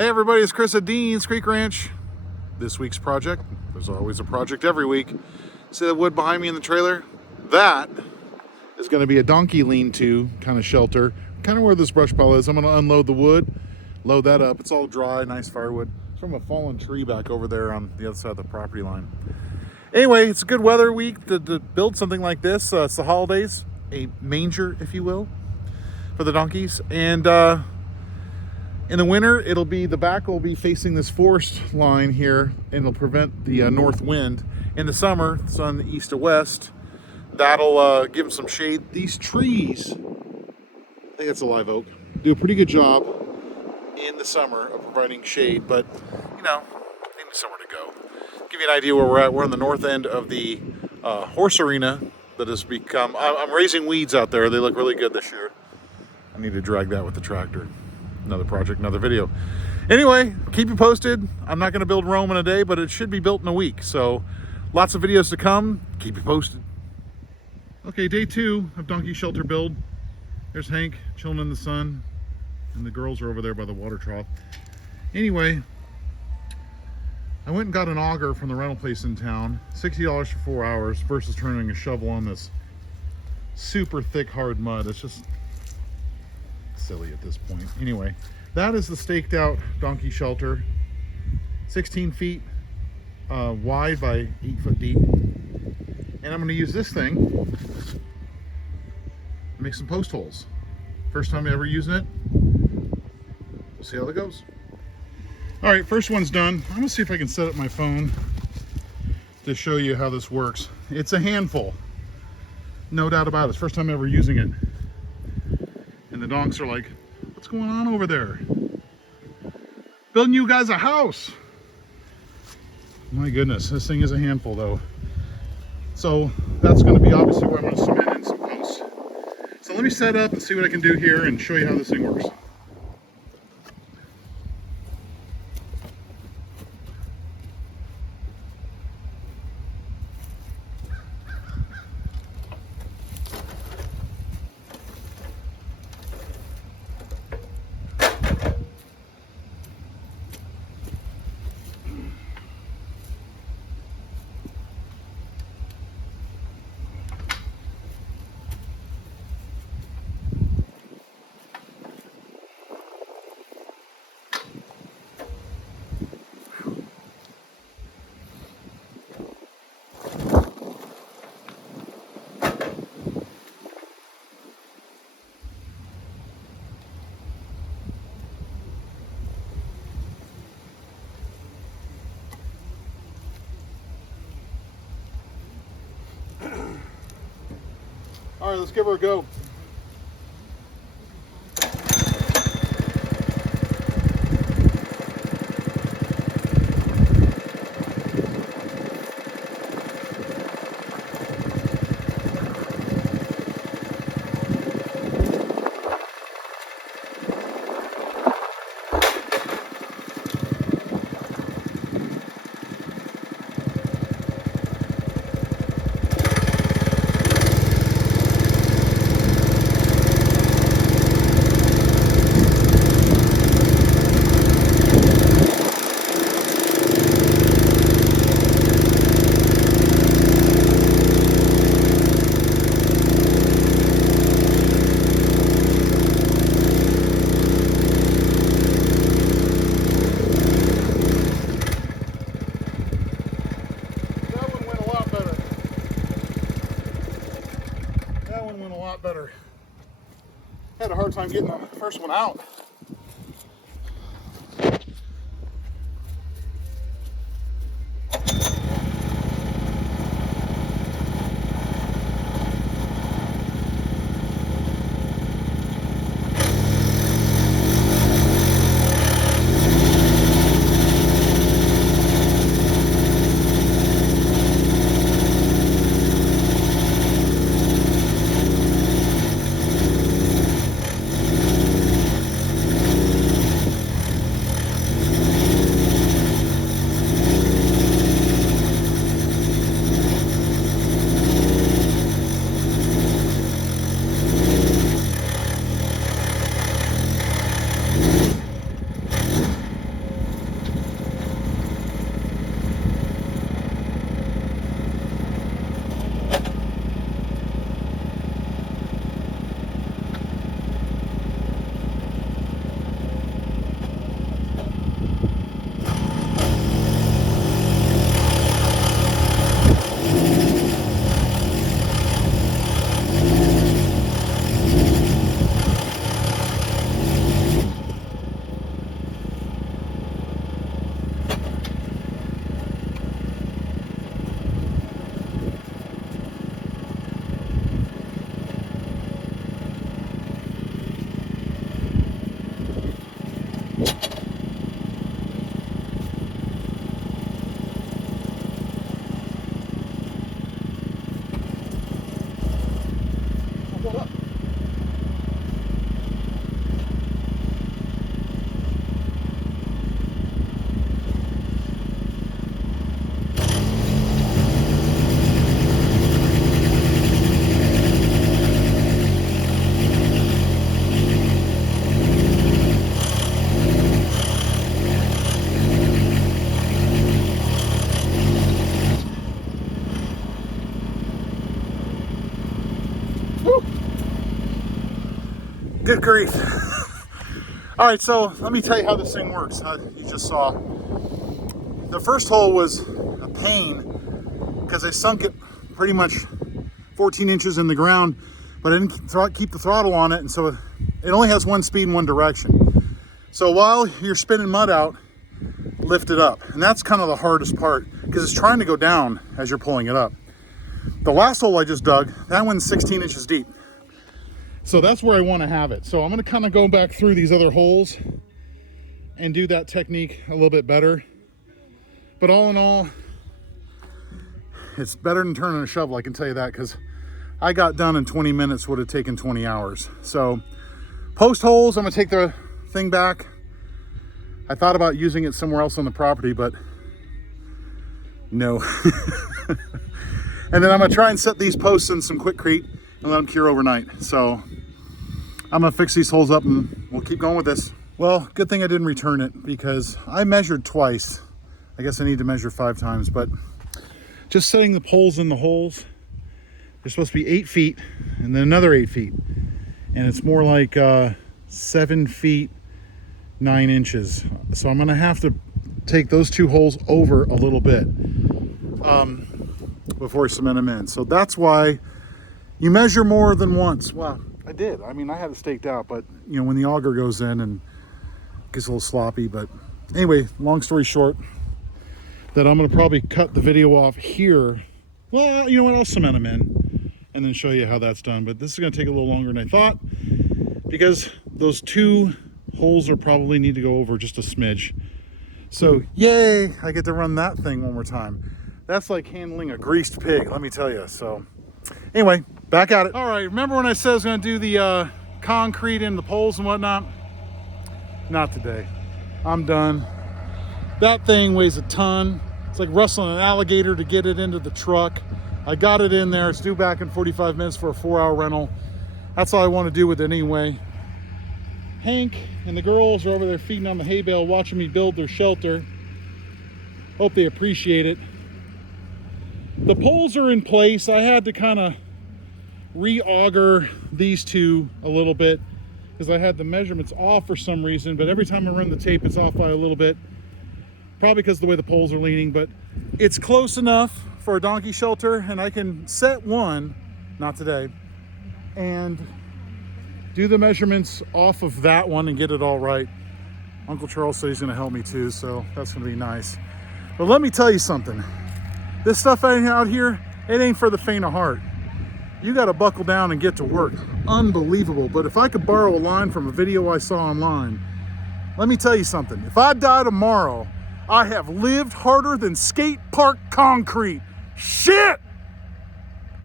Hey everybody, it's Chris at Dean's Creek Ranch. This week's project, there's always a project every week. See the wood behind me in the trailer? That is going to be a donkey lean-to kind of shelter, kind of where this brush pile is. I'm going to unload the wood, load that up. It's all dry, nice firewood. It's from a fallen tree back over there on the other side of the property line. Anyway, it's a good weather week to build something like this. It's the holidays, a manger, if you will, for the donkeys. And in the winter, the back will be facing this forest line here, and it'll prevent the north wind. In the summer, it's on the east to west. That'll give them some shade. These trees, I think it's a live oak, do a pretty good job in the summer of providing shade, but you know, they need somewhere to go. Give you an idea where we're at. We're on the north end of the horse arena that has become, I'm raising weeds out there. They look really good this year. I need to drag that with the tractor. Another project, another video. Anyway, keep you posted. I'm not going to build Rome in a day, but it should be built in a week. So lots of videos to come. Keep you posted. Okay, day 2 of donkey shelter build. There's Hank chilling in the sun, and the girls are over there by the water trough. Anyway, I went and got an auger from the rental place in town. $60 for 4 hours versus turning a shovel on this super thick, hard mud. It's just silly at this point. Anyway, that is the staked out donkey shelter, 16 feet wide by 8 foot deep, and I'm going to use this thing to make some post holes. First time ever using it. We'll see how that goes. All right, first one's done. I'm going to see if I can set up my phone to show you how this works. It's a handful, no doubt about it. It's first time ever using it. And the donks are like, what's going on over there? Building you guys a house. My goodness, this thing is a handful though. So that's going to be obviously where I'm going to cement in some posts. So let me set up and see what I can do here and show you how this thing works. All right, let's give her a go. Better. Had a hard time getting the first one out. Good grief. All right, so let me tell you how this thing works. You just saw. The first hole was a pain because I sunk it pretty much 14 inches in the ground, but I didn't keep the throttle on it, and so it only has one speed in one direction. So while you're spinning mud out, lift it up. And that's kind of the hardest part because it's trying to go down as you're pulling it up. The last hole I just dug, that one's 16 inches deep. So that's where I want to have it. So I'm going to kind of go back through these other holes and do that technique a little bit better. But all in all, it's better than turning a shovel, I can tell you that, because I got done in 20 minutes, would have taken 20 hours. So post holes, I'm going to take the thing back. I thought about using it somewhere else on the property, but no. And then I'm going to try and set these posts in some Quikrete and let them cure overnight. So I'm going to fix these holes up and we'll keep going with this. Well, good thing I didn't return it because I measured twice. I guess I need to measure 5 times, but just setting the poles in the holes, they're supposed to be 8 feet and then another 8 feet. And it's more like 7 feet, 9 inches. So I'm gonna have to take those 2 holes over a little bit before I cement them in. So that's why you measure more than once. Well, I did. I mean, I had it staked out, but you know, when the auger goes in and gets a little sloppy, but anyway, long story short, that I'm going to probably cut the video off here. Well, you know what, I'll cement them in and then show you how that's done. But this is going to take a little longer than I thought because those 2 holes are probably need to go over just a smidge. So yay, I get to run that thing one more time. That's like handling a greased pig, let me tell you. So anyway, back at it. All right, remember when I said I was going to do the concrete in the poles and whatnot? Not today. I'm done. That thing weighs a ton. It's like wrestling an alligator to get it into the truck. I got it in there. It's due back in 45 minutes for a 4-hour rental. That's all I want to do with it anyway. Hank and the girls are over there feeding on the hay bale, watching me build their shelter. Hope they appreciate it. The poles are in place. I had to kind of re-auger these 2 a little bit because I had the measurements off for some reason, but every time I run the tape, it's off by a little bit. Probably because of the way the poles are leaning, but it's close enough for a donkey shelter, and I can set one, not today, and do the measurements off of that one and get it all right. Uncle Charles said he's gonna help me too, so that's gonna be nice. But let me tell you something. This stuff out here, it ain't for the faint of heart. You gotta buckle down and get to work. Unbelievable. But if I could borrow a line from a video I saw online, let me tell you something. If I die tomorrow, I have lived harder than skate park concrete. Shit!